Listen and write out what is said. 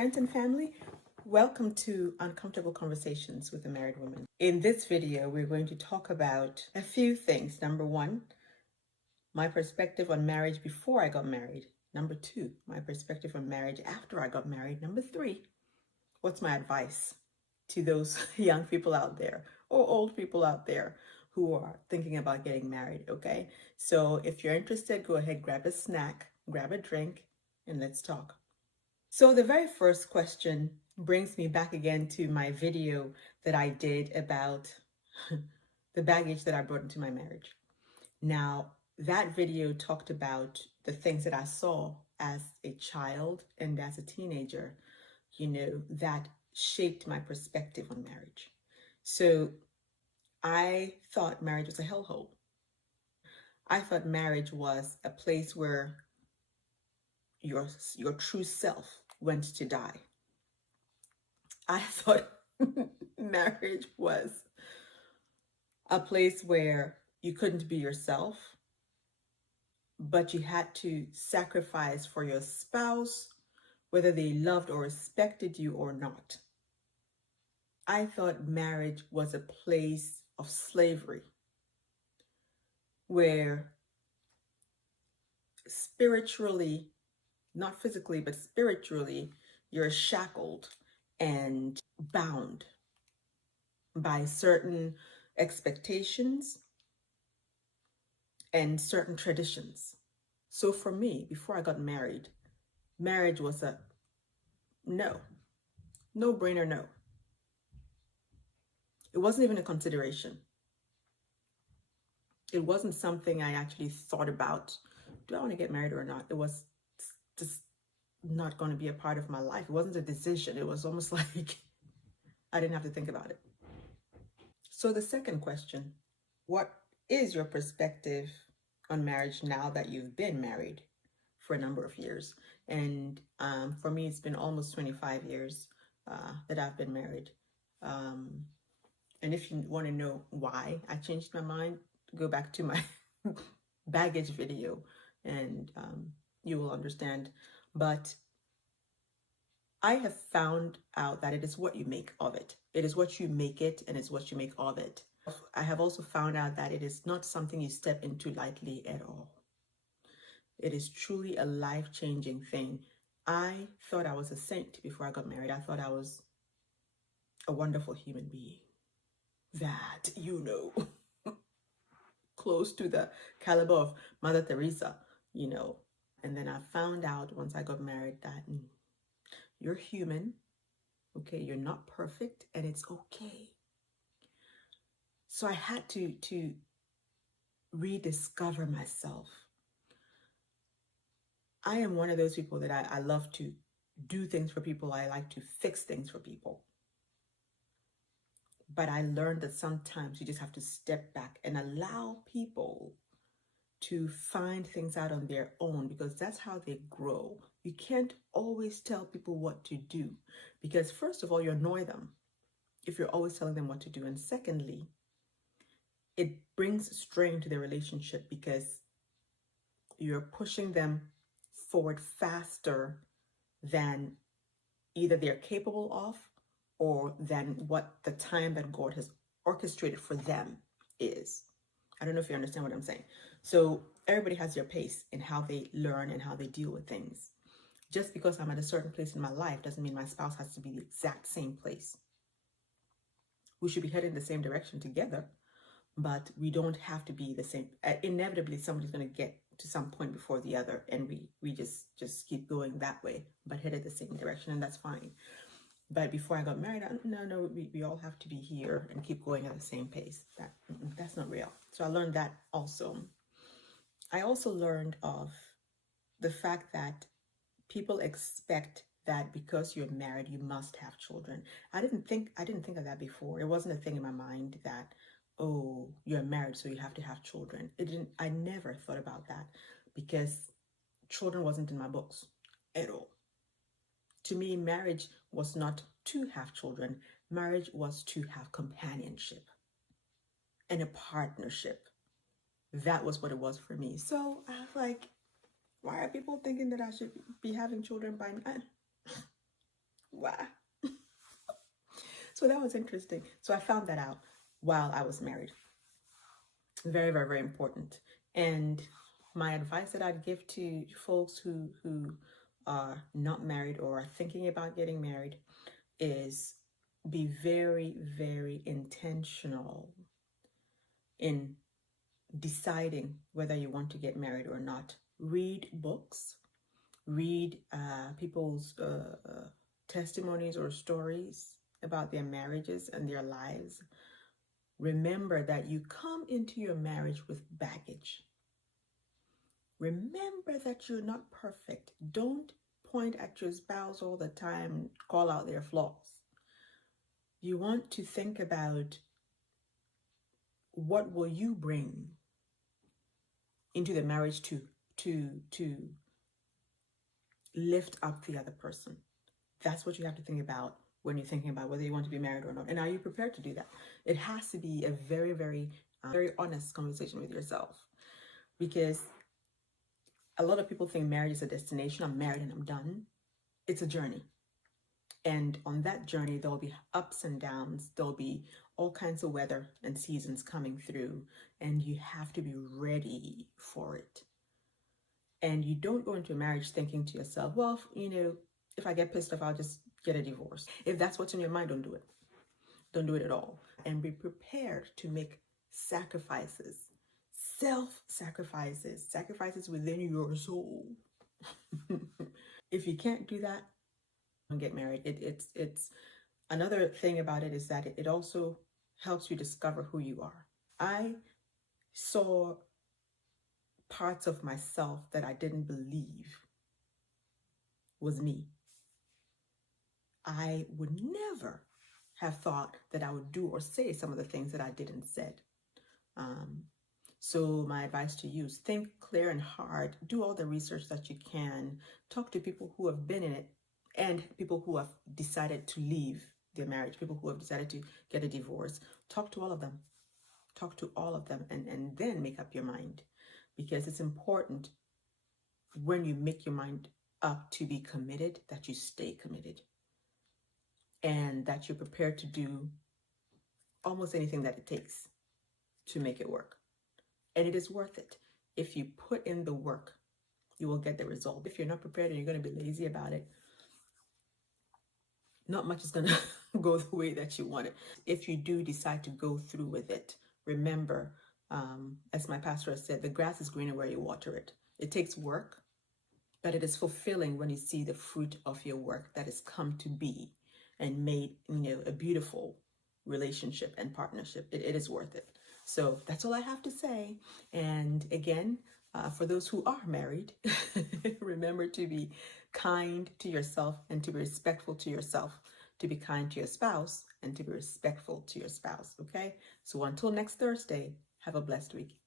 friends and family. Welcome to Uncomfortable Conversations with a Married Woman. In this video, we're going to talk about a few things. Number one, my perspective on marriage before I got married. Number two, my perspective on marriage after I got married. Number three, what's my advice to those young people out there or old people out there who are thinking about getting married, okay? So if you're interested, go ahead, grab a snack, grab a drink, and let's talk. So the very first question brings me back again to my video that I did about the baggage that I brought into my marriage. Now, that video talked about the things that I saw as a child and as a teenager, that shaped my perspective on marriage. So I thought marriage was a hellhole. I thought marriage was a place where your true self went to die. I thought marriage was a place where you couldn't be yourself, but you had to sacrifice for your spouse, whether they loved or respected you or not. I thought marriage was a place of slavery, where spiritually, not physically, but spiritually, you're shackled and bound by certain expectations and certain traditions. So for me, before I got married, marriage was a no-brainer no. It wasn't even a consideration. It wasn't something I actually thought about. Do I want to get married or not? It was just not going to be a part of my life. It wasn't a decision. It was almost like I didn't have to think about it. So the second question, what is your perspective on marriage now that you've been married for a number of years? And for me, it's been almost 25 years that I've been married. And if you want to know why I changed my mind, go back to my baggage video and you will understand. But I have found out that it is what you make of it. It is what you make it, and it's what you make of it. I have also found out that it is not something you step into lightly at all. It is truly a life-changing thing. I thought I was a saint before I got married. I thought I was a wonderful human being. That, close to the caliber of Mother Teresa, And then I found out once I got married that you're human, okay? You're not perfect, and it's okay. So I had to rediscover myself. I am one of those people that I love to do things for people. I like to fix things for people. But I learned that sometimes you just have to step back and allow people to find things out on their own, because that's how they grow. You can't always tell people what to do, because first of all, you annoy them if you're always telling them what to do. And secondly, it brings strain to their relationship because you're pushing them forward faster than either they're capable of or than what the time that God has orchestrated for them is. I don't know if you understand what I'm saying. So everybody has their pace in how they learn and how they deal with things. Just because I'm at a certain place in my life doesn't mean my spouse has to be the exact same place. We should be heading the same direction together, but we don't have to be the same. Inevitably, somebody's going to get to some point before the other, and we just keep going that way, but headed the same direction, and that's fine. But before I got married, we all have to be here and keep going at the same pace. That's not real. So I learned that also. I also learned of the fact that people expect that because you're married, you must have children. I didn't think of that before. It wasn't a thing in my mind that, oh, you're married, so you have to have children. I never thought about that because children wasn't in my books at all. To me, marriage was not to have children. Marriage was to have companionship and a partnership. That was what it was for me. So I was like, why are people thinking that I should be having children by now? Wow. So that was interesting. So I found that out while I was married. Very, very, very important. And my advice that I'd give to folks who are not married or are thinking about getting married is be very, very intentional in deciding whether you want to get married or not. Read books, read people's testimonies or stories about their marriages and their lives. Remember that you come into your marriage with baggage. Remember that you're not perfect. Don't point at your spouse all the time, call out their flaws. You want to think about what will you bring into the marriage to lift up the other person. That's what you have to think about when you're thinking about whether you want to be married or not. And are you prepared to do that? It has to be a very, very, very honest conversation with yourself, because a lot of people think marriage is a destination. I'm married and I'm done. It's a journey. And on that journey, there'll be ups and downs. There'll be all kinds of weather and seasons coming through, and you have to be ready for it. And you don't go into a marriage thinking to yourself, well, if I get pissed off, I'll just get a divorce. If that's what's in your mind, don't do it. Don't do it at all. And be prepared to make sacrifices, self-sacrifices, sacrifices within your soul. If you can't do that, don't get married. It's another thing about it is that it also helps you discover who you are. I saw parts of myself that I didn't believe was me. I would never have thought that I would do or say some of the things that I did and said. So my advice to you is think clear and hard, do all the research that you can, talk to people who have been in it and people who have decided to leave their marriage, people who have decided to get a divorce. Talk to all of them. Talk to all of them and then make up your mind, because it's important when you make your mind up to be committed that you stay committed and that you're prepared to do almost anything that it takes to make it work. And it is worth it. If you put in the work, you will get the result. If you're not prepared and you're going to be lazy about it, not much is going to go the way that you want it. If you do decide to go through with it, remember, as my pastor has said, the grass is greener where you water it. It takes work, but it is fulfilling when you see the fruit of your work that has come to be and made, a beautiful relationship and partnership. It is worth it. So that's all I have to say. And again, for those who are married, remember to be kind to yourself and to be respectful to yourself, to be kind to your spouse and to be respectful to your spouse. Okay? So until next Thursday, have a blessed week.